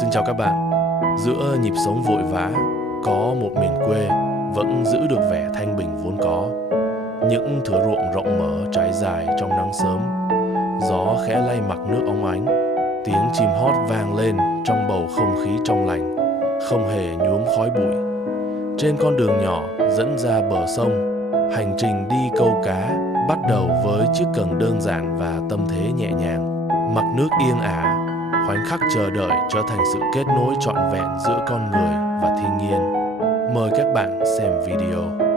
Xin chào các bạn. Giữa nhịp sống vội vã, có một miền quê vẫn giữ được vẻ thanh bình vốn có. Những thửa ruộng rộng mở trải dài trong nắng sớm, gió khẽ lay mặc nước óng ánh, tiếng chim hót vang lên trong bầu không khí trong lành, không hề nhuốm khói bụi. Trên con đường nhỏ dẫn ra bờ sông, hành trình đi câu cá bắt đầu với chiếc cần đơn giản và tâm thế nhẹ nhàng. Mặt nước yên ả, khoảnh khắc chờ đợi trở thành sự kết nối trọn vẹn giữa con người và thiên nhiên. Mời các bạn xem video.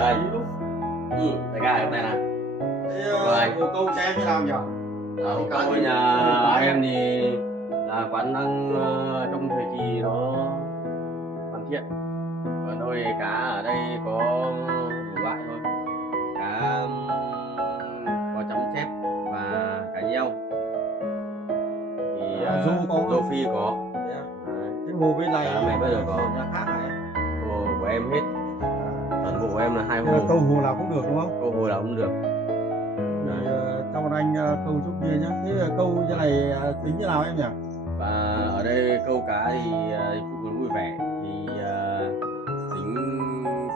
Đây. Đại ca ở đây này. Câu cho em thế nào nhỉ? Câu nhà em thì là quán đang trong thời kỳ nó hoàn thiện. Còn đôi cá ở đây có đủ loại thôi. Cá có chấm chép và cá nheo. Thì rô phi có. Cái hồ bên này mẹ bây giờ có nhà khác này. Hồ của em hết. Toàn bộ của em là 2 hồ. Câu hồ nào cũng được đúng không? Câu hồ nào cũng được. Thì cho anh câu chút kia nhé. Thế câu như này tính như nào em nhỉ? Và ở đây câu cá thì phục vụ vui vẻ thì tính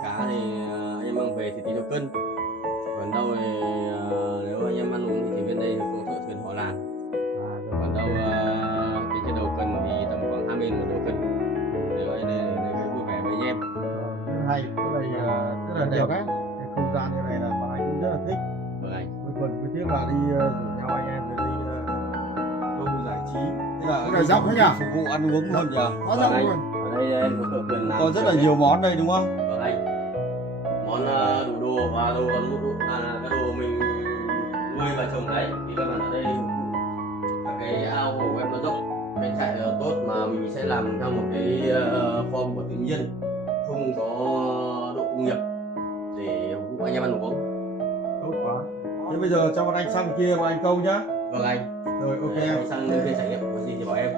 cá thì anh em mang về thì tính theo cân, còn đâu thì nếu anh em ăn uống thì bên đây có thợ thuyền họ làm, còn đâu cái đầu cân thì tầm khoảng 20.000 một đầu cân. Nếu anh đây vui vẻ với anh em. Hay, cái này rất là đẹp á. Cái không gian như này là bọn anh cũng rất là thích. Vâng anh. Còn cái tiếc là đi rủ nhau anh em đi câu giải trí. Thế là rộng thế nhỉ? Phục vụ ăn uống luôn nhỉ? Quá rộng luôn. Ở đây em có thợ thuyền làm. Có rất là nhiều món đây đúng không? Vâng anh. Món đủ đồ và đồ còn là cái đồ mình nuôi và trồng đấy thì các bạn ở đây các cái ao hồ của em nó rộng, cái trại tốt mà mình sẽ làm theo một cái form của tự nhiên, không có độ công nghiệp để phục vụ anh em ăn uống. Tốt quá. Thế bây giờ cho bọn anh sang kia bọn anh câu nhá. Vâng anh. Rồi ok em. Sang bên trải nghiệm có gì thì bảo em.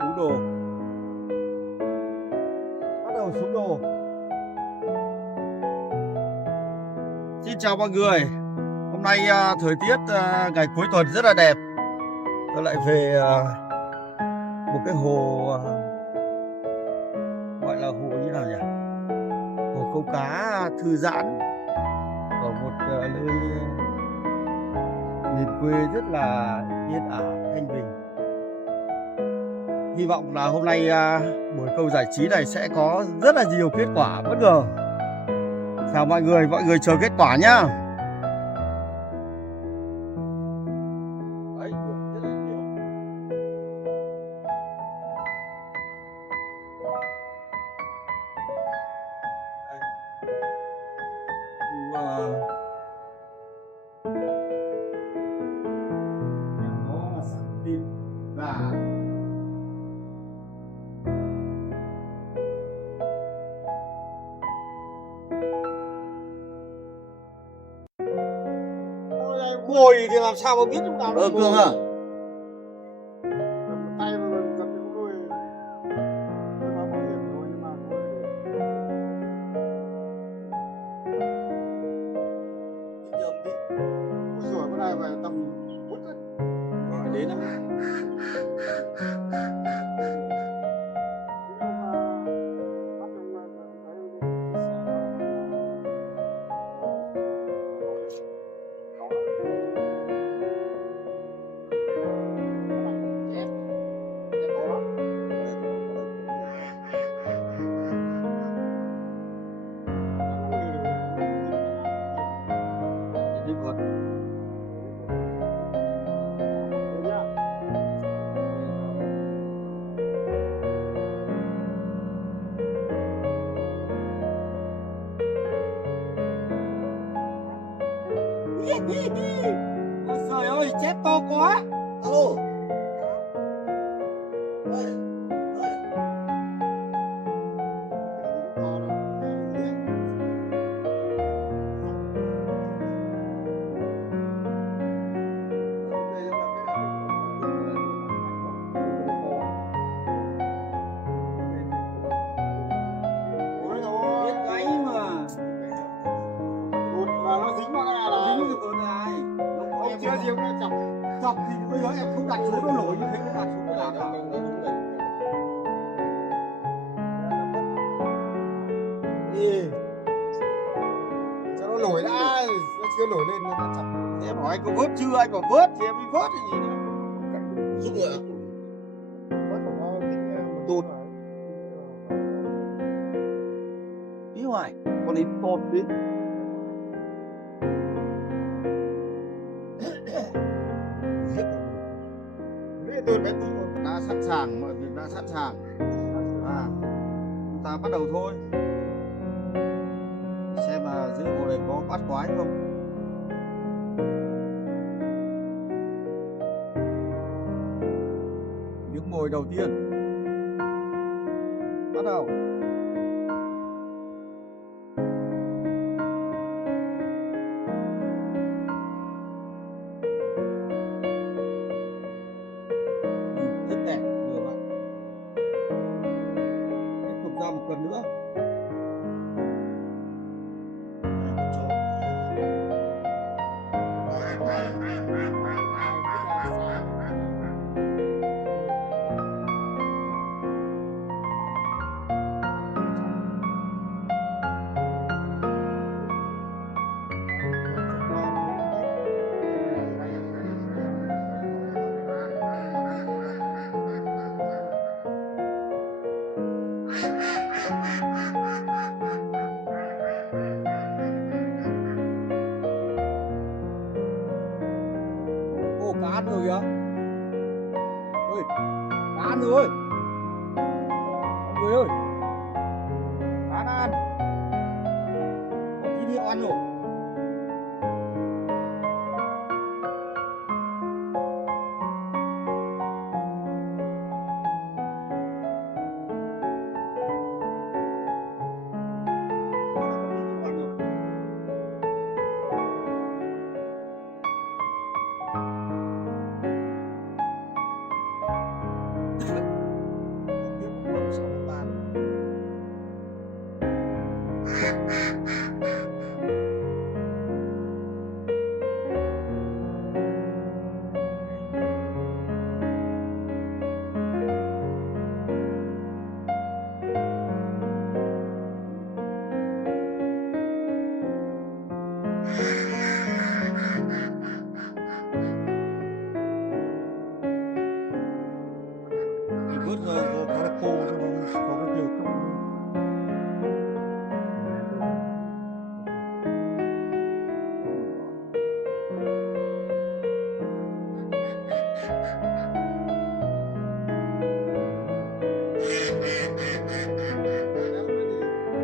Xuống đồ. Bắt đầu xuống đồ. Xin chào mọi người. Hôm nay thời tiết ngày cuối tuần rất là đẹp. Tôi lại về một cái hồ gọi là hồ như nào nhỉ? Hồ câu cá thư giãn ở một nơi miền quê rất là yên ả thanh bình. Hy vọng là hôm nay buổi câu giải trí này sẽ có rất là nhiều kết quả bất ngờ. Chào mọi người chờ kết quả nhá. Đấy, rất là nhiều. Nó là sản tim và ngồi thì làm sao mà biết lúc nào nó Cương à? tay mà giật cái đuôi nó bảo hiểm rồi nhưng mà nhầm đi. Ôi giời, bữa nay về tầm phút đấy gọi đến á. Ôi trời ơi, chép to quá. Alo. Biết gáy mà. Cột là nó dính vào cái này là Dính cái cột này. ông chưa gì ông chọc chọc thì bây giờ em không đặt xuống nó nổi như thế, không đặt xuống cái làm nào. Đi cho nó nổi đã, nó chưa nổi lên nó chọc. Thì em hỏi anh có vớt chưa, anh bảo vớt thì em mới vớt thì gì nữa. Giúp nữa. Vớt của nó tính một đột. Ý hoài, con ấy tột đi. Thế tôi biết đã sẵn sàng, mọi việc đã sẵn sàng. Chúng ta bắt đầu thôi. Xem mà dưới bộ này có bắt quái không. Miếng mồi đầu tiên. Bắt đầu. Rất đẹp, vừa vậy. Tiếp tục ra một cần nữa. Ô, cá ăn rồi kìa. Ôi, cá ăn rồi. Mọi người ơi. Cá đã ăn. Có tín hiệu ăn rồi. Thì vớt ra có cái khô cho nó có cái điều không.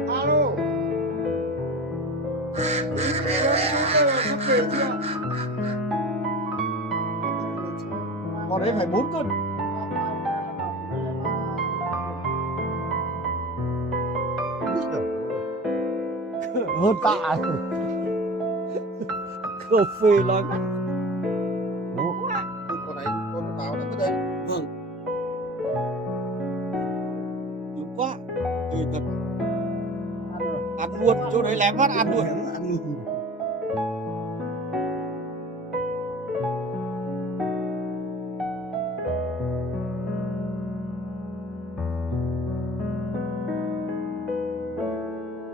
Alo. Con đấy phải 4 cân. Hơn tạ rồi. Cà phê lắm. Con này con táo nó tới đây. Vâng. Đúng quá. Tươi thật. Ăn luôn, chỗ đấy lém phát ăn luôn. Ăn luôn.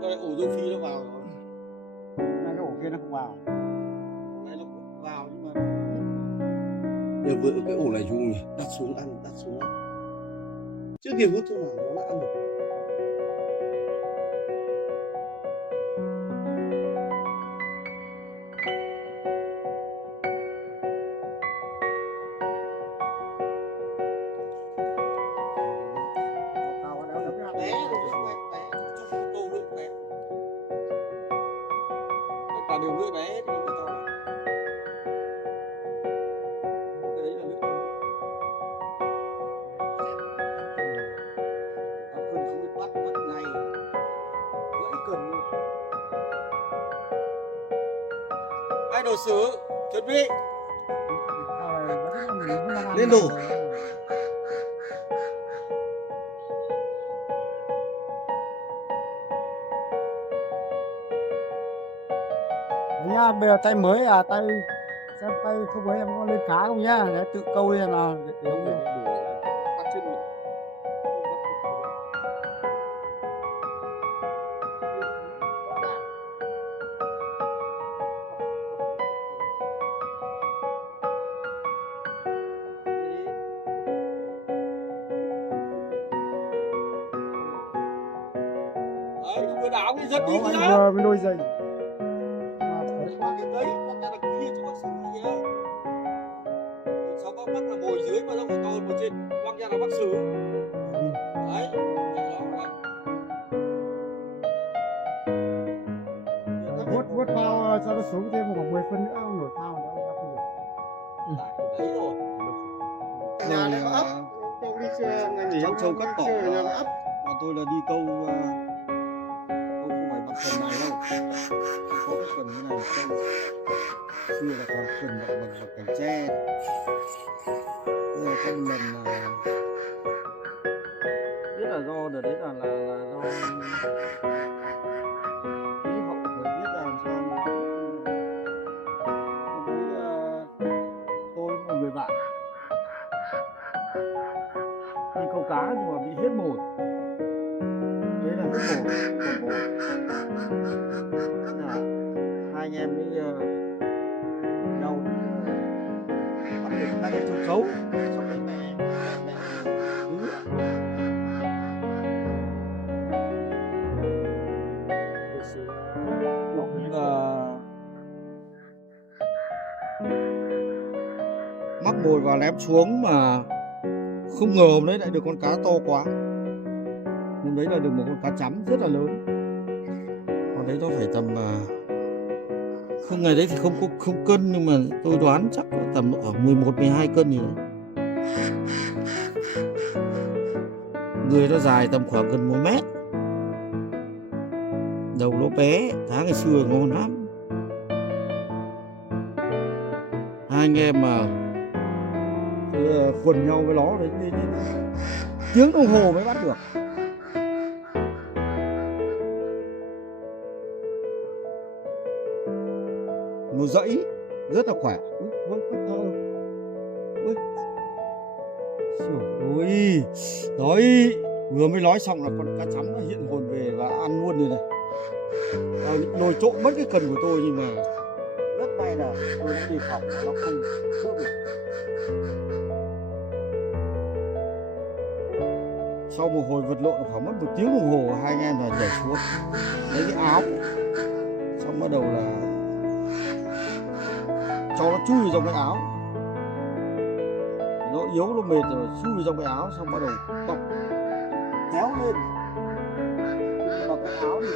Cái ổ rô phi nó vào rồi. Cái ổ kia nó không vào. Ổ này nó vào nhưng mà Giờ vỡ cái ổ này chú nhỉ? Đặt xuống ăn, đặt xuống ăn. Trước kia hút thôi mà nó đã ăn được. Tao nó đấm ra bé rồi nó bé bé chút câu nước bé. Tất cả đều nước bé thì nó to. Quay đồ sứ, chuẩn bị. Lên đồ. Nhá, bây giờ tay mới à, tay xem tay không mới em có lên cá không nhá, để tự câu đi nào để Không để đủ cắt chân mình. Đấy, vừa đảo cái giật đi anh kìa. vừa mới đôi giày. Qua cái đấy, con ra đằng kia cho bác xử lý nhá. Sao bác là ngồi dưới mà sao phải to hơn ngồi trên, quăng ra là bác xử. Đấy, chỉ đó mà. Vuốt phao cho nó xuống thêm khoảng 10 phân nữa, không nổi phao nữa bắt không được. Đấy rồi. Nhà này có ấp, Châu đi xe ngày nghỉ trong châu cắt cỏ. nhà ấp. Bọn tôi là đi câu không phải bằng cần này đâu. Có cái cần như này câu. Xưa là còn cần bằng cành tre. Thế là có một lần là biết là do đợt đấy là do khí hậu thời tiết làm sao mà tôi với một người bạn đi câu cá nhưng mà bị hết mồi. Đấy là hết mồi, còn mồi. Thế là hai anh em mới nhau bắt được hai cái châu chấu, xong rồi mẹ cũng mắc mồi và ném xuống mà không ngờ hôm đấy lại được con cá to quá. Hôm đấy là được một con cá chấm rất là lớn. Con đấy nó phải tầm không, ngày đấy thì không cân nhưng mà tôi đoán chắc có tầm khoảng 11-12 cân gì đấy. Người nó dài tầm khoảng gần 1 mét. Đầu nó bé, cá ngày xưa ngon lắm. Hai anh em mà quần nhau với nó đấy đến tiếng đồng hồ mới bắt được. Nó dãy rất là khỏe. Ôi, đấy, vừa mới nói xong là con cá chấm nó hiện hồn về và ăn luôn rồi này. Nồi trộn mất cái cần của tôi nhưng mà rất may là tôi đã đề phòng nó không cướp được. Sau một hồi vật lộn khoảng mất 1 tiếng đồng hồ, hai anh em là nhảy xuống lấy cái áo, xong bắt đầu là cho nó chui trong cái áo. Nó yếu nó mệt rồi chui trong cái áo, xong bắt đầu bọc kéo lên. Nhưng mà cái áo thì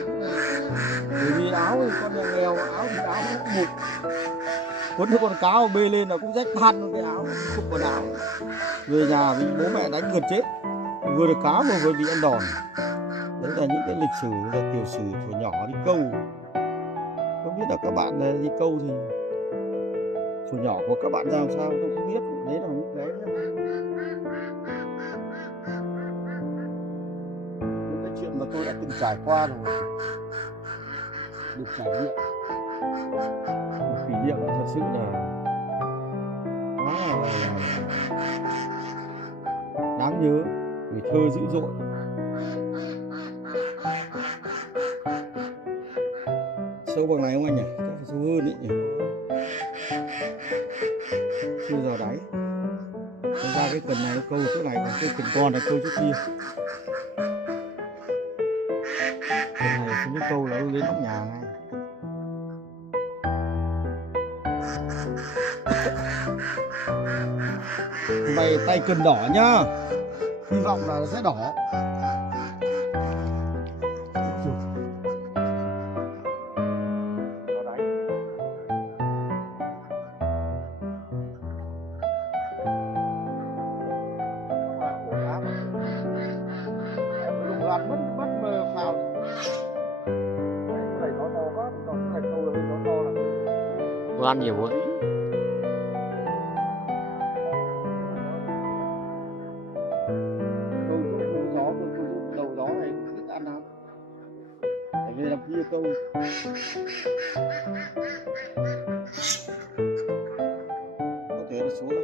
bởi vì áo thì con nhà nghèo, áo thì áo nó mục, quấn cái con cá bê lên là cũng rách than cái áo, không còn áo. Về nhà bị bố mẹ đánh gần chết, vừa được cá mà vừa bị ăn đòn. Đấy là những cái lịch sử là tiểu sử thuở nhỏ đi câu. Không biết là các bạn đi câu thì thuở nhỏ của các bạn ra làm sao tôi không biết. Đấy là những cái chuyện mà tôi đã từng trải qua rồi, được trải nghiệm, một kỷ niệm thật sự là quá là đáng nhớ, tuổi thơ dữ dội. Sâu bằng này không anh nhỉ? Chắc phải sâu hơn ý nhỉ? Chưa giờ đáy. Thật ra cái cần này câu chỗ này, còn cái cần con này câu chỗ kia. Cần này không biết câu là lên nóc nhà ngay. Hôm nay tay cần đỏ nhá. Hy vọng là sẽ đỏ. Đồ ăn nhiều quá. Câu chỗ gió, đầu gió này thích ăn lắm. Để về làm kia câu. Có thể nó xuống đó.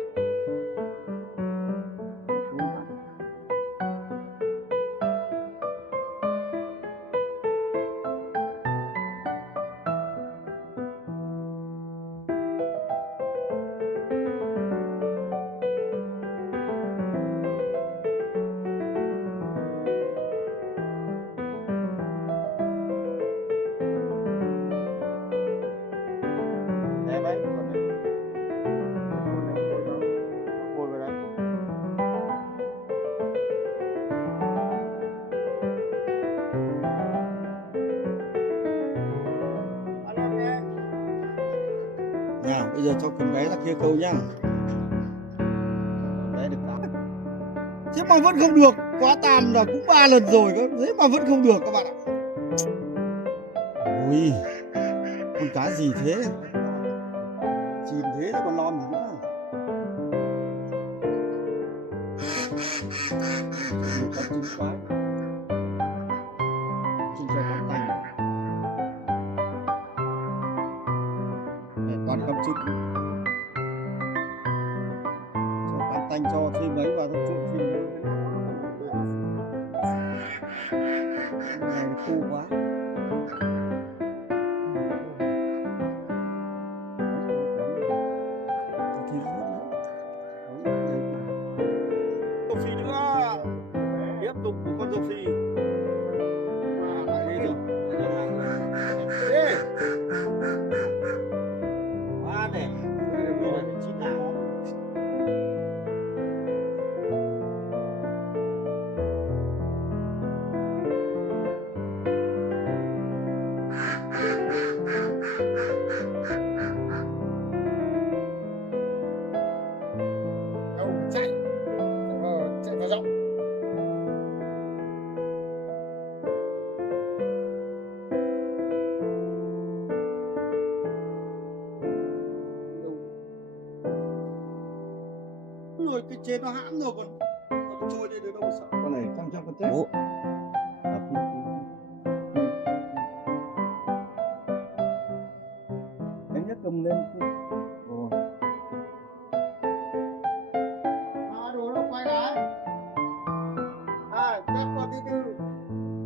Đẹp đấy, con này. Con này ngồi vào đấy. Nào, bây giờ cho con bé ra kia câu nhá. Bé được quá. Thế mà vẫn không được, quá tàn là cũng 3 lần rồi cơ, thế mà vẫn không được các bạn ạ. Ui, con cá gì thế? Chìm thế chứ còn lon gì nữa. Con trứng cái. Trứng cho con tanh. Để toàn con trứng. Cho con tanh cho thêm mấy vào trong trứng thêm nữa. Cái này khô quá. Rô phi nữa, tiếp tục một con rô phi. Lại đi rồi. Đi. Quá đẹp. Đây là bây giờ đến chín nào. Chạy vào rộng. Rồi cái trên nó hãm rồi còn trôi lên được đâu mà sợ. Con này trong con tép. Đánh nhất cầm lên. Đồ nó quay lại. Cắt con thứ tư.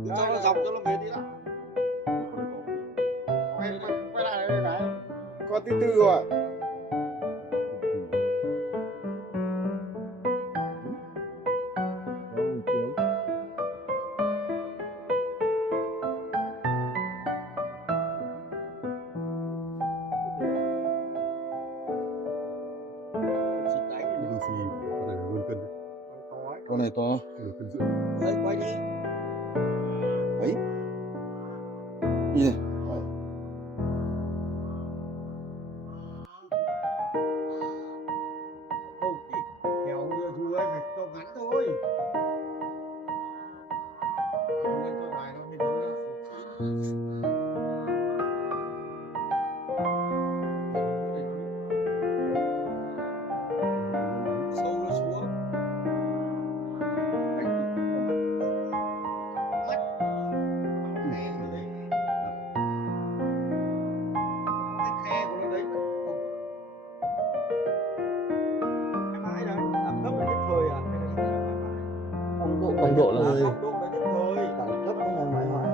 Cho nó dọc cho nó về tí đã. Quay lại đây này. Con thứ tư rồi. Con này to. Đấy, quay đi. Đấy. Nhìn này. Không, kéo vừa anh phải cho ngắn thôi. Anh cho dài nó mới đúng. Phong độ là Phong độ là nhất thời. Đẳng cấp cũng là mãi mãi.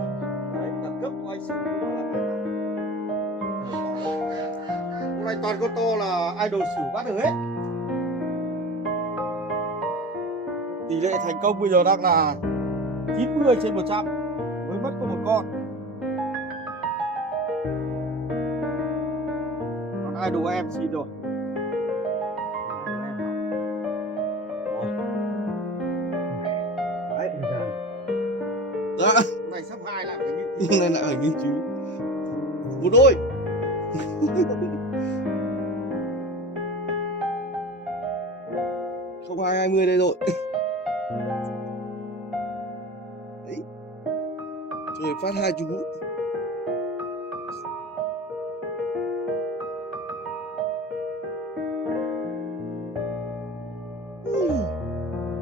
Đấy, đẳng cấp của anh sử nó là mãi mãi. Hôm nay toàn con to là idol sử bắt được hết. Tỷ lệ thành công bây giờ đang là 90/100. Mới mất có một con. Còn idol em xin rồi. Dạ. Này sắp 2 lại phải nghiên cứu. Này lại phải nghiên cứu. Một đôi. Không 220 đây rồi. Đấy. Rồi phát 2 chú.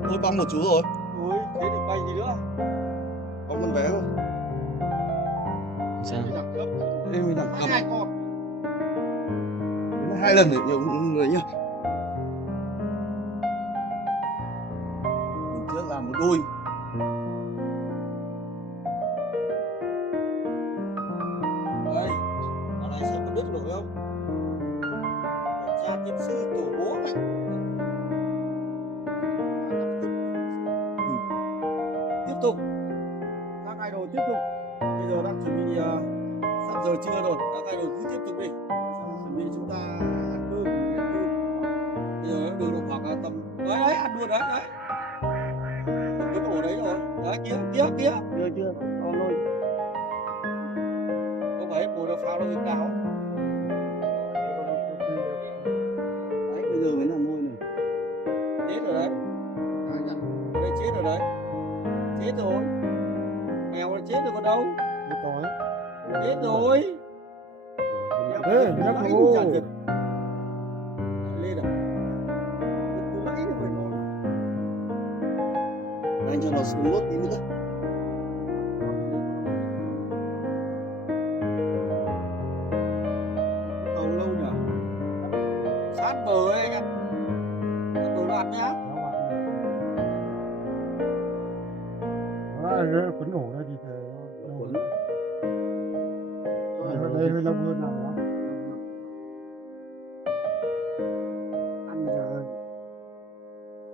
Tôi băng một chú rồi. Ôi, thế thì bay gì nữa? Băng con vé không? Sao? Mình đẳng cấp. Ê, mình đẳng cấp. 2 con. 2 lần để nhiều người nhá. Lần trước làm một đôi. Đấy, nó lại sẽ có đứt được không? Kiểm tra tiến sư tổ bố này. Tiếp tục. Các idol tiếp tục. Bây giờ đang chuẩn bị sắp giờ trưa rồi. Các idol cứ tiếp tục đi. Chuẩn bị chúng ta ăn cơm. Bây giờ đường độ khoảng tầm đấy ăn luôn đấy đấy. Cái ổ đấy rồi. Đấy kia. Chưa, còn thôi. Không phải bồ đào pháo đâu Việt Nam. Đấy, bây giờ mới làm môi này. Chết rồi đấy. Ở đây chết rồi đấy. Chết rồi. Mèo nó chết rồi còn đâu. Chết rồi. Ê, nhắc Lấy ô. chả giật. Lên à. Cứ lấy nó phải ngon. Anh cho nó xuống nốt tí nữa. Tàu lâu nhỉ. Sát bờ ấy anh ạ. Sát bờ nó ăn nhá. Nó quấn ổ ra thì nó quấn. Đây hơi lâu hơn nào đó. Ăn giờ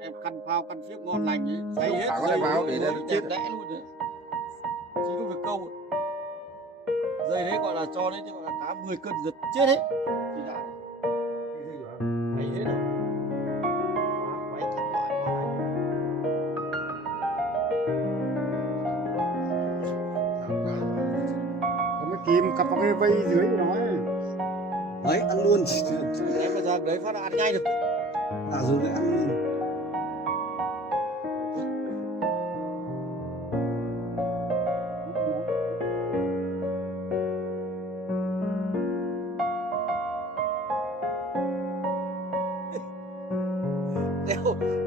em căn phao căn xiếc ngon lành ấy. Xay hết. Thả con này vào để nó chết. Đẹp đẽ luôn đấy. Chỉ có việc câu. Dây đấy gọi là cho đấy chứ gọi là cá 10 cân giật chết hết. Thì đã. Hay hết rồi. Máy thẳng lại con này. Có cái kim cặp vào cái vây dưới của nó ấy. Đấy, ăn luôn. Em mà ra đấy phát là ăn ngay được. À rồi lại ăn luôn.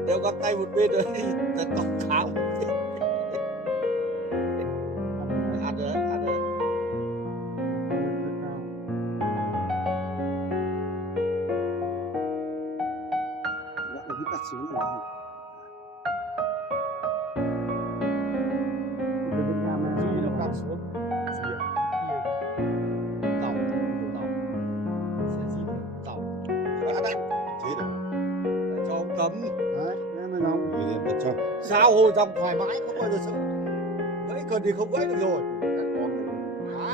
Đeo găng tay một bên rồi là cọc kháo. Ăn rồi. Lại cứ đặt xuống rồi. Cái Việt Nam này Chỉ nó đặt xuống. Tàu. Sẽ gì nữa? Tàu. Đã đánh. Chết rồi. Để cho ông cấm. đấy, thế mới nóng. Người đẹp đặt cho. Sao hồ dòng thoải mái không bao giờ sợ. Gãy cần thì không gãy được rồi.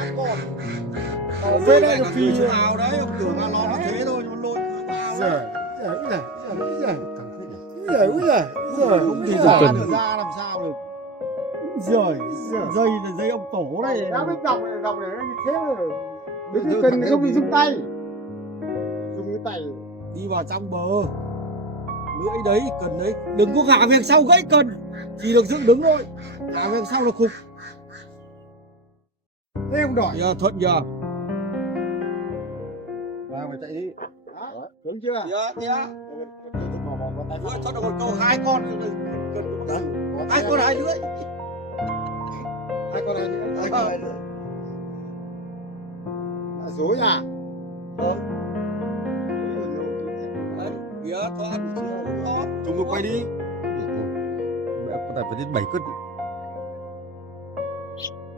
Các con. Ở bên đây được kỳ kỳ chỗ nào đấy, ông tưởng là nó thế thôi, nó lôi cứ vào. Không Đi ra ra được ra làm sao được. Rồi, dây là dây ông tổ đây. đã biết dòng này nó như thế rồi. Cái cần này không bị dùng tay. Dùng cái tay. Đi vào trong bờ. Lưỡi đấy, cần đấy. Đừng có gả về sau gãy cần. Chỉ được dựng đứng thôi. Gả về sau là khục. Thế không đòi. Giờ thuận giờ. Vào mày chạy đi. Đó, đúng chưa? Tía. Lưỡi thoát được một câu 2 con. Cần 2 con 2 lưỡi. 2 con này nữa. Hai con này nữa. À, dối à? Đấy, tía thoát. Chúng tôi quay đi. Có thể phải đến 7 cân.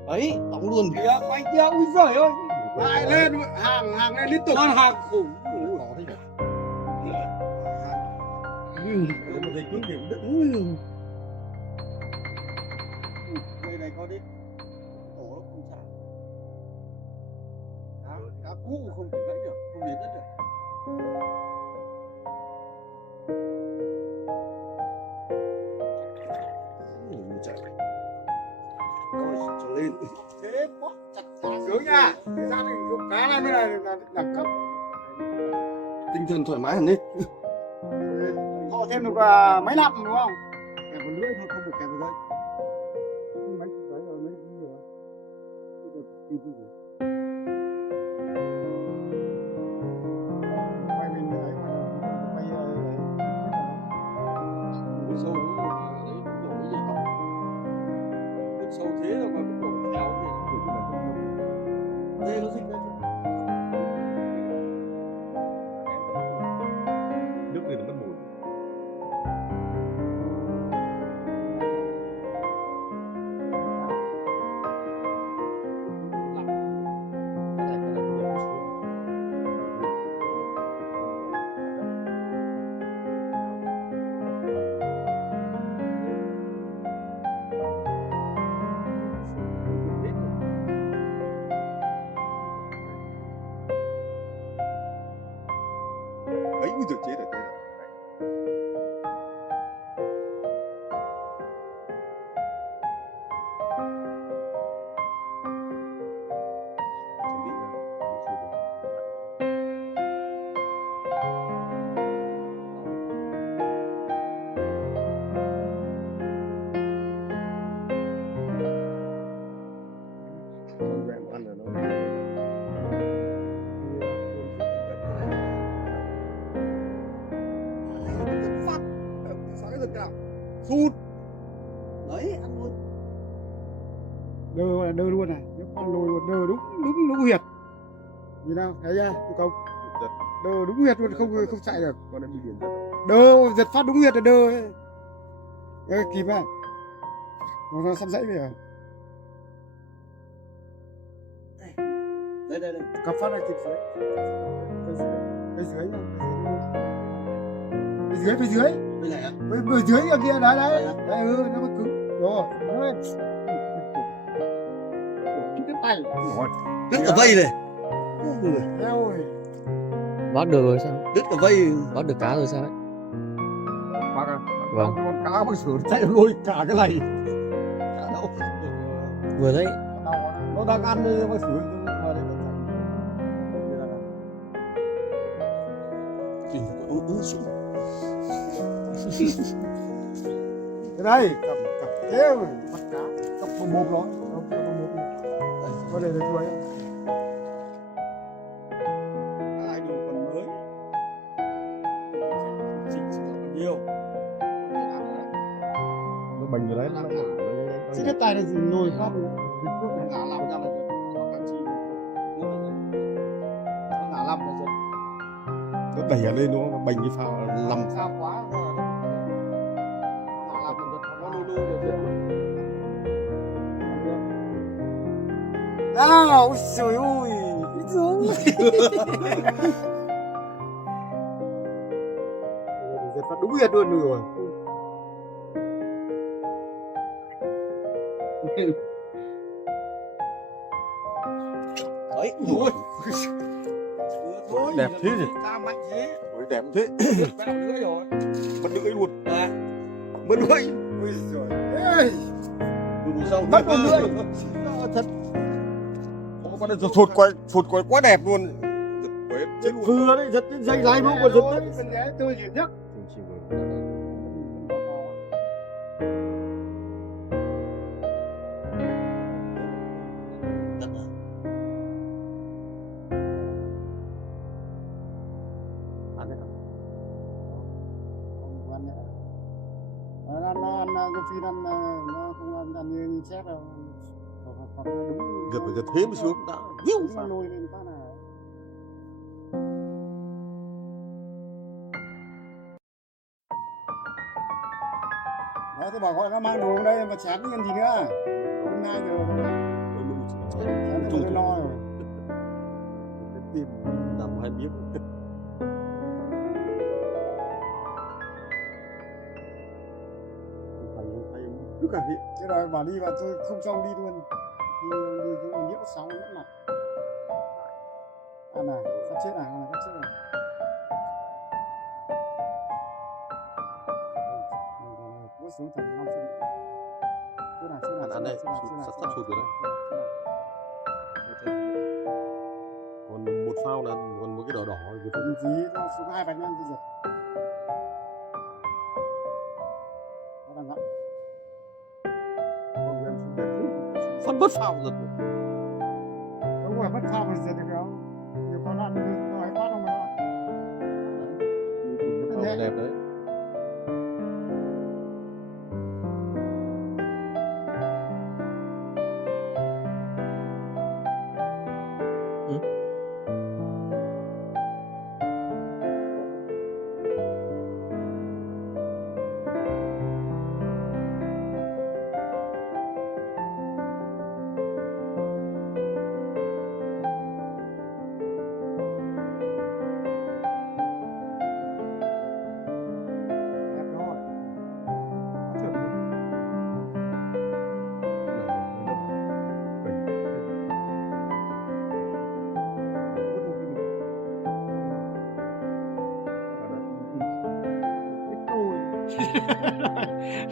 Ấy, đóng luôn. Tía quay tía, ui giời ơi. Lại lên, hàng lên liên tục. Con hàng khủng. Khó thế nhỉ? Một giây cuối điểm đứt. Đây này con đi. Tổ nó không chả. Cá cũ không thể gãy được, không đến đất được. Trở lên. Thế bóp chặt cá Sướng nha. Cái gia đình dụng cá này mới là đẳng cấp. Tinh thần thoải mái hẳn đi. Họ thêm được mấy năm đúng không? kẹp vào lưỡi thôi, không được kẹp vào dây. Mấy đấy rồi mấy gì nữa. Quay mình đấy, quay Ui sâu đúng rồi. sụt. Đấy, ăn luôn. Đơ luôn này, nếu con lồi một đơ đúng huyệt. Nhìn nào, thấy chưa? Không. Đơ đúng huyệt luôn, không chạy được. Con này bị điển giật. Đơ giật phát đúng huyệt là đơ ấy. Ê, kịp à? Nó sắp dãy về rồi. Đây. Cặp phát là kịp dưới. Phía dưới. Bên này á. Phía dưới kia đấy. Đấy, nó mới cứng. Rồi, nó lên. Cái tay. Đứt cả vây này. Eo ơi. Vớt được rồi sao? Đứt cả vây. Vớt được cá rồi sao ấy? Bác à. Vâng. Con cá bác sửa chạy lôi cả cái này. Cá đâu. Vừa đấy. Nó đang ăn đi bác sửa vào đây nó chạy. Xuống. Cái đây, cặp thế rồi, bắt cá, cặp một nó. Có để chuối. Ai đồ còn mới. Nhiều. Nó bành rồi đấy. Chứ cái tay này nhồi phát Nó ngả làm ra là giật. Nó càng chi. Nó ngả làm là giật. Nó đẩy lên nó bành cái phao lầm. Sao quá rồi. Ngả làm là giật. Nó lôi rồi giật. Ôi trời ơi, ít xuống. Giật phát đúng huyệt luôn rồi. Đấy, ui. Đẹp thế nhỉ? Ca mạnh thế. Ôi, đẹp thế. Cái nào nữa rồi. Mất lưỡi luôn. À, Mất lưỡi. Ôi trời ơi. đủ sâu. Mất con lưỡi. Thật. Con này sụt quá đẹp luôn. Giật quế chết luôn. Vừa đấy, giật đến dây lái nó còn giật đấy. Bên ghé tôi chỉ nhắc. Nó ăn cái phi nó không ăn như chết đâu. Giật phải giật thế mới xuống đã. Nó lôi lên phát này. Đó, tôi bảo gọi nó mang đồ đây mà chán nhiên gì nữa. Hôm nay rồi. Chán tôi lo rồi. Tim nằm hai miếng. Phải cứ cả hiện. Thế rồi bảo đi và tôi không cho ông đi luôn. Đi cái mà nhiễu sóng nhất mặt. À này, sắp chết à, sắp chết rồi. Có xuống thành 5 phân. Ăn đây, sắp sụt rồi đấy. Còn một phao là còn một cái đỏ đỏ rồi. Nhìn gì nó xuống 2 bánh ăn thì giật. Nó đang gặm. Con em xuống đẹp thế. Phân bất phao giật. Không phải mất phao mà giật được đâu. Nhiều con ăn nó hay phát không mà nó. Phao đẹp đấy.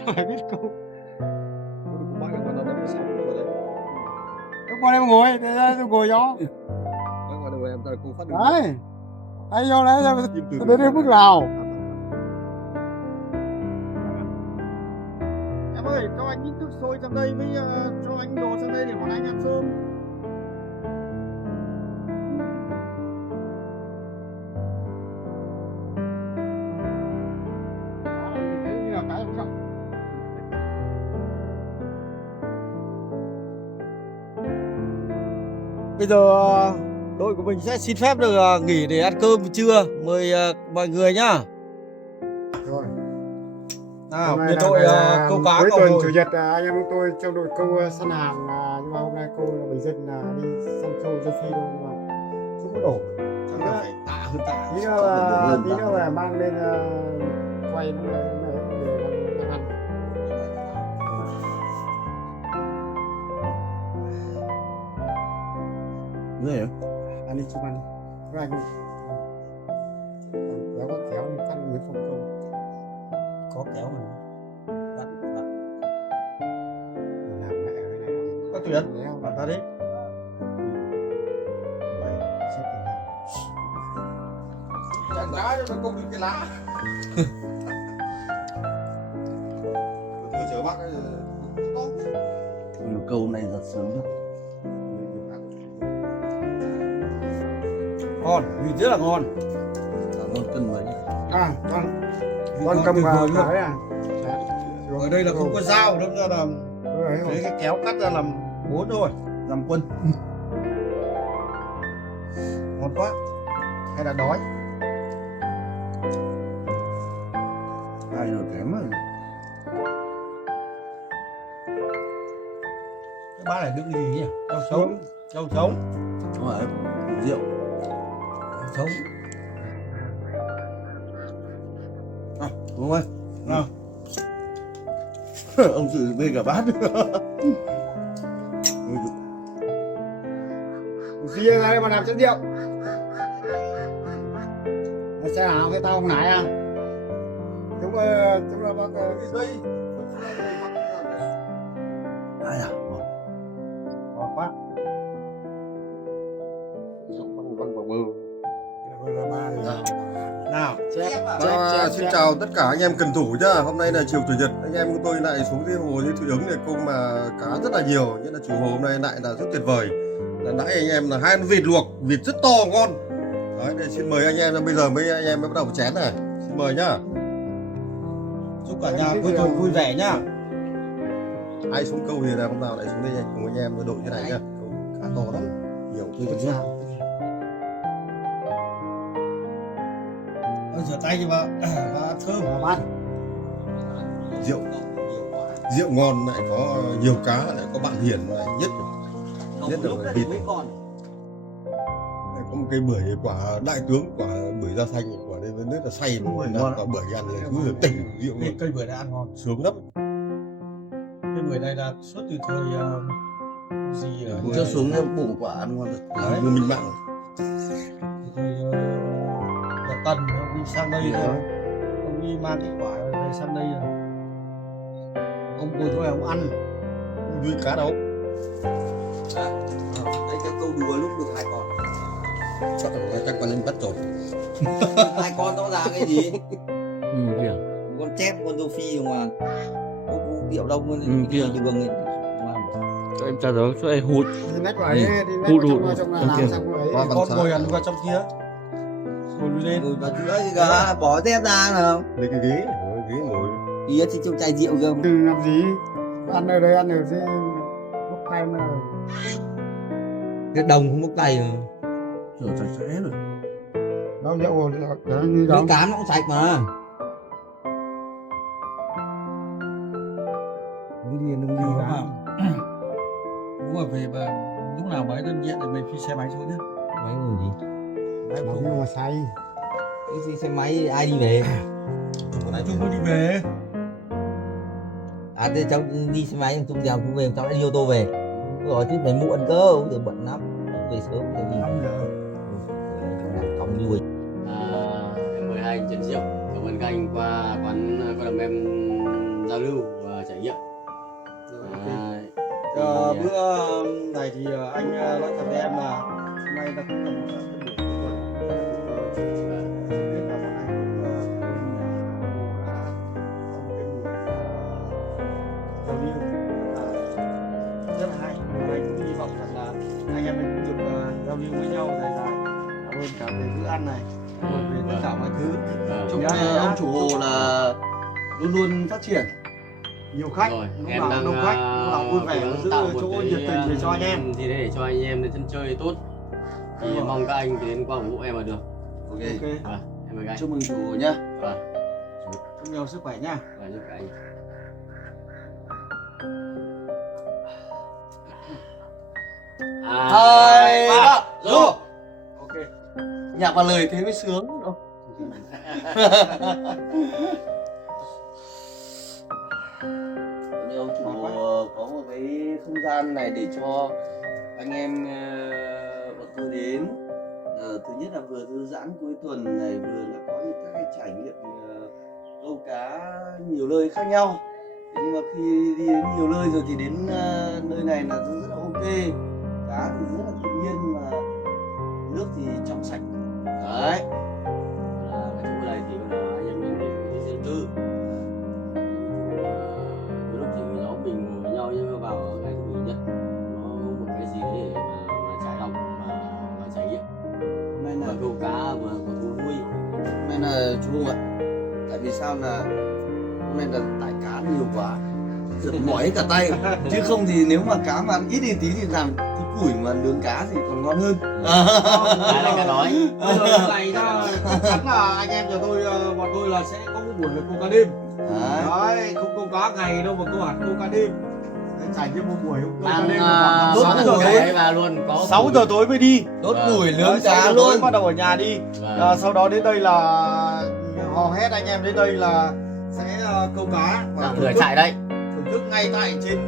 Phải biết câu. Có bãi mà nó đâm sóng vào đấy. Lúc con em ngồi, thế ra tôi ngồi gió. Còn đâu em ta không phát được. Đấy. Anh vô đấy rồi, Im từ tôi đến bước nào. Em ơi, cho anh ít nước sôi sang đây với cho anh đồ sang đây để bọn anh ăn cơm. Thế như là cái quan trọng. Bây giờ đội của mình sẽ xin phép được nghỉ để ăn cơm trưa. Mời mọi người nhá. Rồi. Nào, Hôm nay biệt là đội ngày, câu cá cuối của tuần tôi. chủ nhật anh em tôi trong đội câu săn hàng, nhưng mà hôm nay câu là người dân đi săn câu châu Phi thôi, nhưng mà không có đổ. Chắc là phải tạ hơn tạ. Tí nữa là mang lên quay nó để làm ăn. Người hả? Ăn đi chụp ăn đi. Các anh kéo có kéo căn mới không câu. Có kéo mà. Làm mẹ cái này. Có chuyện. Bạn ta đi. Chẳng đá cho nó công cái lá. Tôi chở bác cái câu hôm nay rất sớm đó. Ngon, vịt rất là ngon. Ngon cân mấy. con cầm vào cái à. Ở đây là không có dao, đâm ra là lấy cái kéo cắt ra làm 4 thôi, làm quân. Ngon quá. Hay là đói? Ai rồi kém rồi. Cái bát này đựng gì nhỉ? Rau sống. Rau sống. Đúng rồi. Rượu. Rau sống. Đúng không? Nào. Ông tự bê cả bát. Khi ra đây mà làm chất rượu. Xe nào cái tao không nãy à? Chúng là bác cái dây. Ai à? Ngon quá. Nào. Xin chào tất cả anh em cần thủ nhá. Hôm nay là chiều chủ nhật, anh em của tôi lại xuống dưới hồ dưới Thủy Ứng để câu mà cá rất là nhiều. Nhất là chủ hồ hôm nay lại là rất tuyệt vời. Lần nãy anh em là 2 con vịt luộc, vịt rất to ngon. Đấy, để xin mời anh em, bây giờ anh em mới bắt đầu chén này. Xin mời nhá. Chúc cả nhà cuối tuần vui vẻ nhá. Ai xuống câu thì là hôm nào lại xuống đây cùng anh em đội như này nhá. Câu cá to lắm, nhiều tôi vẫn sao. Rửa tay đi và ăn cơm. Bát. Rượu ngon lại có nhiều cá, lại có bạn Hiền lại nhất là vịt. Có một cây bưởi quả đại tướng, quả bưởi da xanh, quả đây vẫn rất là say, quả bưởi ăn thì cứ là tỉnh rượu luôn. Cây bưởi này ăn ngon. Sướng lắm. Cây bưởi này là xuất từ thời gì ở Cho xuống bổ quả ăn ngon thật. Đấy, mình bạn thời Nhật Tần ông đi sang đây rồi. Ông đi mang cái quả này sang đây rồi. Ông ngồi thôi ông ăn. nuôi cá đâu. Đây cái câu đùa lúc được 2 con. Chắc con lên bắt rồi. 2 con rõ ràng cái gì? Kìa. Con chép, con châu Phi mà. Có Kiệu Đông con Kìa. Kiều Vâng ấy. Cho em ra đó, cho em hút. Đi nách vào ấy, đi nách Hút, vào hút, trong hút. làm Kìa. xong rồi Qua ấy. Con ngồi ăn qua trong kia. Ngồi lui lên. Rồi vào giữa cái gà, bỏ dép ra không? Lấy cái ghế ngồi. Ý thì trong chai rượu cơ. Đừng làm gì. Ăn ở đây ăn ở dưới bốc tay mà. Cái đồng không bốc tay rồi. Rửa sạch sẽ rồi. Đâu rượu rồi, như Cái đó. cá nó cũng sạch mà. Đi vào. Đúng rồi, về mà lúc nào máy đơn điện thì mình phi xe máy xuống nhá. Máy ngồi gì? Máy Nó không. mà say. Cái xe máy ai đi về? Nói chung có đi về. À thế cháu đi xe máy chung dèo chung về, cháu đã đi ô tô về. Rồi chứ phải muộn cơ, không thể bận lắm. Về sớm thì đi. 5 giờ. Còng đuôi. Em mời hai anh Trần Diệu, cảm ơn các anh qua quán có đồng em giao lưu và trải nghiệm. Bữa này thì anh nói thật với em là hôm nay là cũng là một cái buổi cuối tuần. Biết là bọn anh cũng đã có một cái buổi giao lưu rất là hay. Và anh cũng hy vọng rằng là anh em mình cũng được giao lưu với nhau dài dài. Cảm ơn cả về bữa ăn này, cảm ơn về tất cả mọi thứ. Chúc ông chủ hồ là luôn luôn phát triển nhiều khách, Rồi, lúc em nào đang đông khách, lúc nào vui vẻ, cố gắng giữ tạo một chỗ cái, nhiệt tình để cho anh em. gì đấy để cho anh em sân chơi tốt. Thì Đúng rồi. mong các anh đến qua ủng hộ em là được. Ok. Ok, Vâng, em mời các anh. Chúc mừng chủ nhá. Vâng, chúc nhiều sức khỏe nha. và chúc các anh. Hai ba rồi. Ok. Nhạc và lời thế mới sướng. Như ông chủ có một cái không gian này để cho anh em bọn tôi đến. Thứ nhất là vừa thư giãn cuối tuần này, vừa là có những các cái trải nghiệm câu cá nhiều nơi khác nhau. Thế nhưng mà khi đi đến nhiều nơi rồi thì đến nơi này là rất là ok. Cá thì rất là tự nhiên mà nước thì trong sạch. Đấy. Cái chỗ này thì là anh em mình đến cái riêng tư. Đôi lúc thì nhóm mình ngồi với nhau nhưng mà vào cái thứ bảy nhất nó một cái gì đấy để mà trải lòng và trải nghiệm. Hôm nay Và là câu cá mà có thú vui. hôm nay là chú Hùng ạ. Tại vì sao là hôm nay là tại cá nhiều quá, giật mỏi hết cả tay. Chứ không thì nếu mà cá mà ăn ít đi tí thì làm cái củi mà nướng cá thì còn ngon hơn. Cái này cả nói. Bây giờ thế này nhá, chắc chắn là anh em nhà tôi, bọn tôi là sẽ có một buổi câu cá đêm. Đấy. Đấy, không câu cá ngày đâu mà câu hẳn câu cá đêm. Để trải nghiệm một buổi câu cá Ăn đêm khoảng 6 giờ tối. và luôn có 6 giờ tối mới đi. Đốt Vâng. củi Đấy, nướng 6 cá giờ tối luôn. bắt đầu ở nhà đi. Vâng. Sau đó đến đây là hò hét anh em đến đây là sẽ câu cá và Đang lửa chạy đấy. thưởng thức ngay tại trên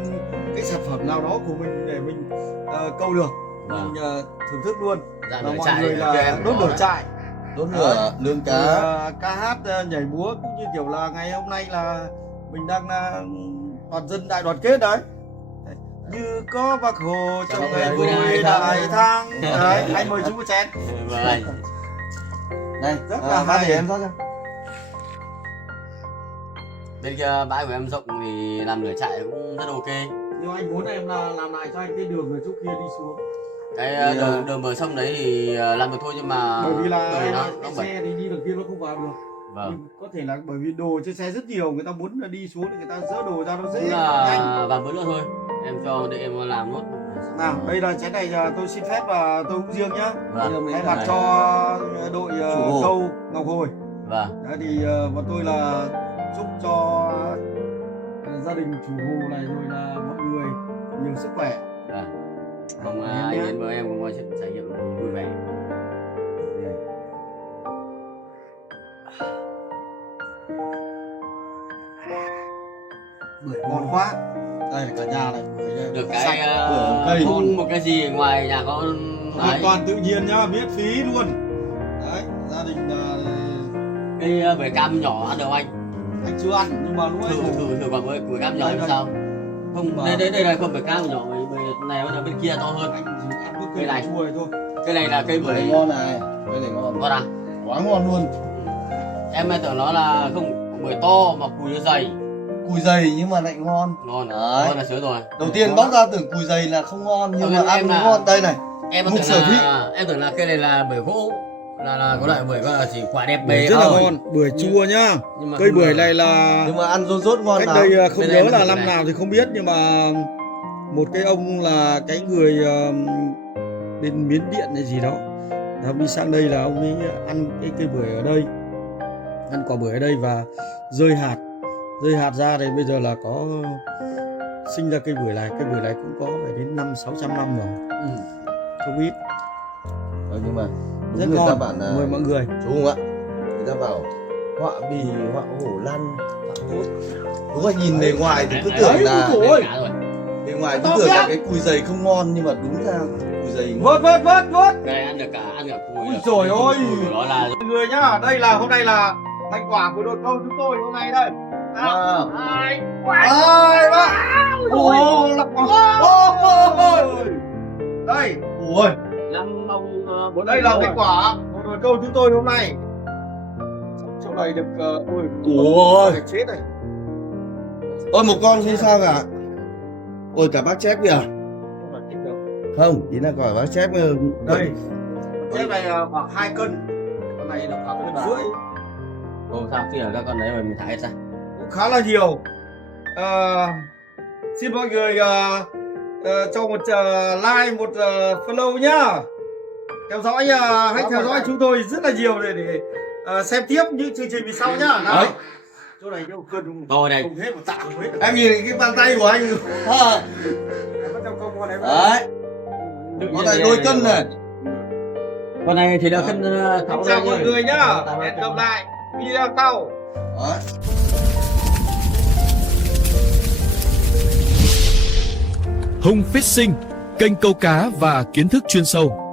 cái sản phẩm nào đó của mình để mình câu được. Vâng. Mình thưởng thức luôn. Dạ Và lửa mọi chạy người cho là em đốt có lửa đấy. trại, Đốt lửa nướng cá. ca hát, nhảy múa, cũng như kiểu là ngày hôm nay là mình đang toàn dân đại đoàn kết đấy. Như có bác Hồ trong Trong ngày ngày vui vui đại thắng. Đấy, anh mời chú một chén. Vâng. Đây, Rất là bác hay. để em rót cho. Bên kia bãi của em rộng thì làm lửa chạy cũng rất ok. Nhưng anh muốn em là làm lại cho anh cái đường ở chỗ kia đi xuống. Cái đường bờ sông đấy thì làm được thôi nhưng mà Bởi vì là đường nó cái bẩn. xe đi đường kia nó không vào được. Vâng. Nhưng có thể là bởi vì đồ trên xe rất nhiều, người ta muốn là đi xuống thì người ta dỡ đồ ra nó dễ Cũng nhanh. là và bữa nữa thôi. Em cho để em làm nốt. Nào, đây là chén này tôi xin phép và tôi uống riêng nhá. Vâng. Thay mặt cho đội Hồ. câu Ngọc Hồi. Vâng. Đấy thì bọn tôi là chúc cho gia đình chủ hồ này rồi là mọi người nhiều sức khỏe. Mong Em anh nhé. đến với em có chuyện trải nghiệm vui vẻ. Bưởi ngon quá. Đây là cả nhà này, bưởi Được sạch, cái bưởi cây. không một cái gì ở ngoài nhà có Hoàn đấy. toàn tự nhiên nhá, miễn phí luôn. Đấy, gia đình Cái bưởi cam nhỏ ăn được không anh? anh chưa ăn nhưng mà lúc ấy Thử quả bưởi cam nhỏ Đây, làm đây. sao? Không, Vâng. đây là không bưởi cam nhỏ, bưởi này nó ở bên kia to hơn. anh chỉ ăn cái Cây này. cây chua này thôi. Cái này là cây Bưởi bưởi ngon này, cây này ngon. ngon à? Quá ngon luôn. Em hay tưởng nó là không bưởi to mà cùi nó dày. Cùi dày nhưng mà lại ngon. Ngon, Đấy. ngon là sướng rồi. Đầu tiên bóc ra tưởng cùi dày là không ngon nhưng mà Em ăn là- ngon. Đây này. Em Mục tưởng sở thị. em tưởng là cây này là bưởi gỗ, là có loại bưởi gọi là chỉ quả đẹp bề Rất là thôi. ngon, bưởi chua nhá. Nhưng mà Cây không bưởi ngờ- này là Nhưng mà ăn rốt ngon cách lắm. đây không Bên nhớ em là cái năm này. nào thì không biết, nhưng mà một cái ông là cái người bên Miến Điện hay gì đó, ông đi sang đây là ông ấy ăn cái cây bưởi ở đây, ăn quả bưởi ở đây và rơi hạt ra thì bây giờ là có sinh ra cây bưởi này cũng có phải đến 500-600 năm rồi, Ừ. không ít. Nhưng mà Rất người ta ngon, bảo là mời mọi người. chú Hùng ạ, người ta bảo họa bì họa hổ lăn họa tốt. Đúng là nhìn bề ngoài thì cứ tưởng Đấy, là ôi dồi. Cả rồi. bề ngoài cứ tưởng là cái cùi dày không ngon nhưng mà đúng ra cùi dày ngon. Vớt Cái này ăn được cả cùi. Ui được. dồi ôi. Cùi của nó là mọi người nhá, đây là hôm nay là thành quả của đội câu chúng tôi hôm nay đây. Wow. Hai ba. Ôi lắc đây, Ôi, năm ông đây là kết quả của đội câu chúng tôi hôm nay. Chỗ này được ôi, được chết này. ôi một con không sao cả. Ôi cả bác chép kìa. Không, ý là quả bác chép Đây, chép này khoảng 2 cân, con này được khoảng 1,5 cân. không sao, khi ở các con đấy mà mình thải hết ra. Cũng khá là nhiều. Xin mọi người cho một like, một follow nhá. Theo dõi hãy theo dõi chúng tôi rất là nhiều để xem tiếp những chương trình về sau nhá. Nào. Chỗ này nhiều cân Rồi này. không hết một tạ hết. Em nhìn cái bàn tay của anh. Đấy. Có này đôi cân này. Con này thì là cân Xin chào mọi người nhá. Hẹn gặp lại video sau. Hùng Fishing, kênh câu cá và kiến thức chuyên sâu.